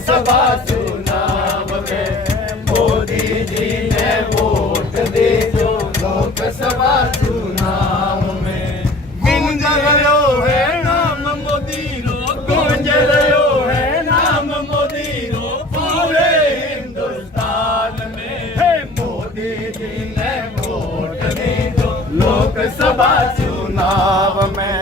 लोकसभा चुनाव में मोदी जी ने वोट दीजो लोकसभा चुनाव में। गूंज रहो है नाम मोदी रो, गूंज रहो है नाम मोदी रो पूरे हिंदुस्तान में। है मोदी जी ने वोट दीजो लोकसभा चुनाव में।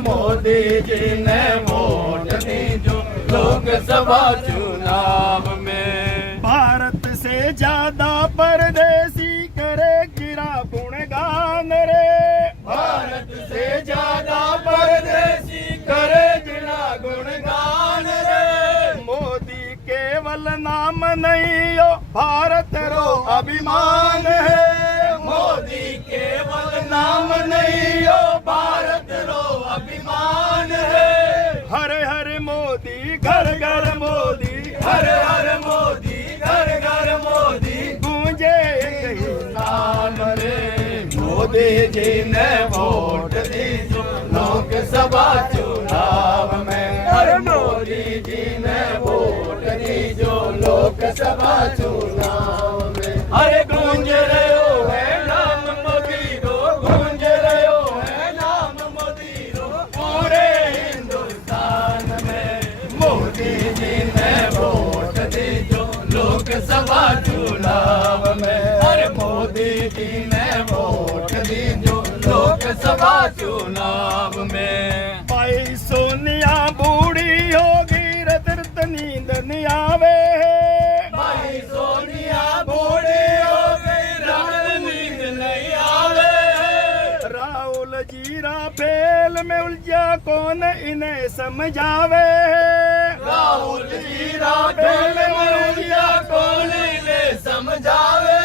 मोदी जी ने वोट दीजो लोकसभा चुनाव में। भारत से ज्यादा परदेसी करे गिरा गुणगान रे। भारत से ज्यादा परदेसी करे गिरा गुणगान रे। मोदी केवल नाम नहीं हो भारत रो अभिमान है। मोदी केवल नाम नहीं हो भारत रो अभिमान है। हर हर मोदी घर घर मोदी, हर हर मोदी घर घर मोदी गूंजे एक ही नाम रे। मोदी जी ने वोट दीजो लोकसभा चुनाव में। हर मोदी जी ने वोट दीजो लोकसभा चुनाव में। अरे गूंज रहो है नाम मोदी रो, गूंज रहो है नाम मोदी रो पूरे हिंदुस्तान में। मोदी जी ने वोट दीजो लोकसभा चुनाव में। अरे मोदी जी ने वोट दीजो लोकसभा चुनाव में। भाई सोनिया बूढ़ी होगी रत नींद नहीं आवे। भाई सोनिया बूढ़ी हो गई रात नींद नहीं आवे। राहुल जी राफेल में उलझा कौन इन्हें समझावे। राहुल जी राफेल में उलझा कौन इन्हें समझावे।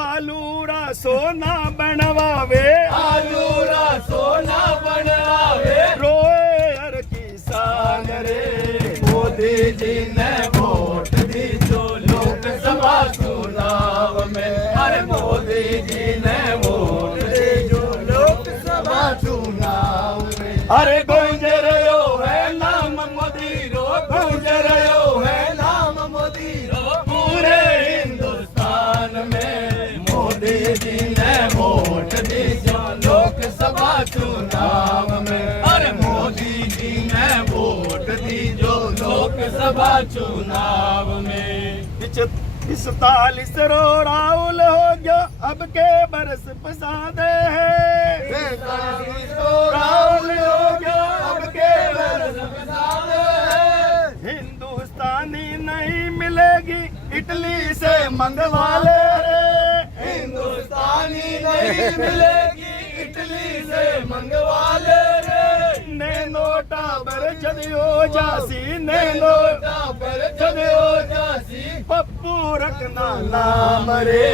आलूरा सोना बनवावे, आलूरा सोना बनवावे। रोए हर किसान रे मोदी जी ने वोट दीजो लोकसभा चुनाव में। अरे मोदी जी ने वोट दीजो लोकसभा चुनाव में। अरे गूंज रहो है नाम मोदी रो, गूंज रहो है नाम मोदी रो पूरे हिंदुस्तान में। मोदी जी ने वोट दीजो लोकसभा चुनाव में। अरे मोदी जी ने वोट दीजो लोकसभा चुनाव में। 45 रो राहुल हो गया अब के बरस पसादे है। राहुल हो गया अब के बरस पसादे है। हिंदुस्तानी नहीं मिलेगी इटली से मंगवा ले रे। हिंदुस्तानी नहीं मिलेगी इटली से मंगवा ले रे। नैनो टाबर जदियो जासी, नैनो टाबर जदियो जासी पप्पू रखना नाम रे।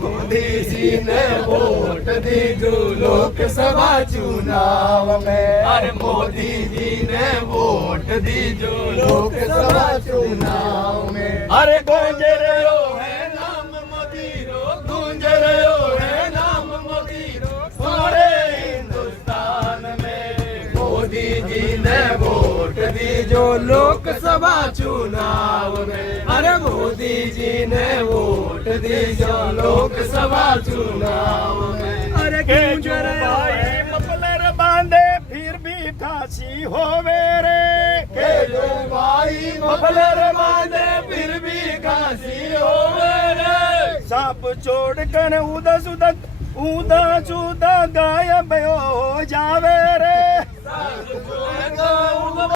मोदी जी ने वोट दीजो लोकसभा चुनाव में। अरे मोदी जी ने वोट दीजो लोकसभा चुनाव में। अरे गूंज रहो है नाम मोदी रो, गूंज रहो है नाम मोदी रो पूरे हिंदुस्तान में। मोदी जी ने वोट दीजो लोकसभा चुनाव में। अरे मोदी जी ने वोट दीजो लोकसभा चुनाव में। अरे गूंज भाई मफलर बांधे फिर भी फांसी होवे रे। के जो भाई मफलर बांधे फिर भी फांसी होवे रे। सांप छोड़ कर उदा सुदा गायब हो जावे रे।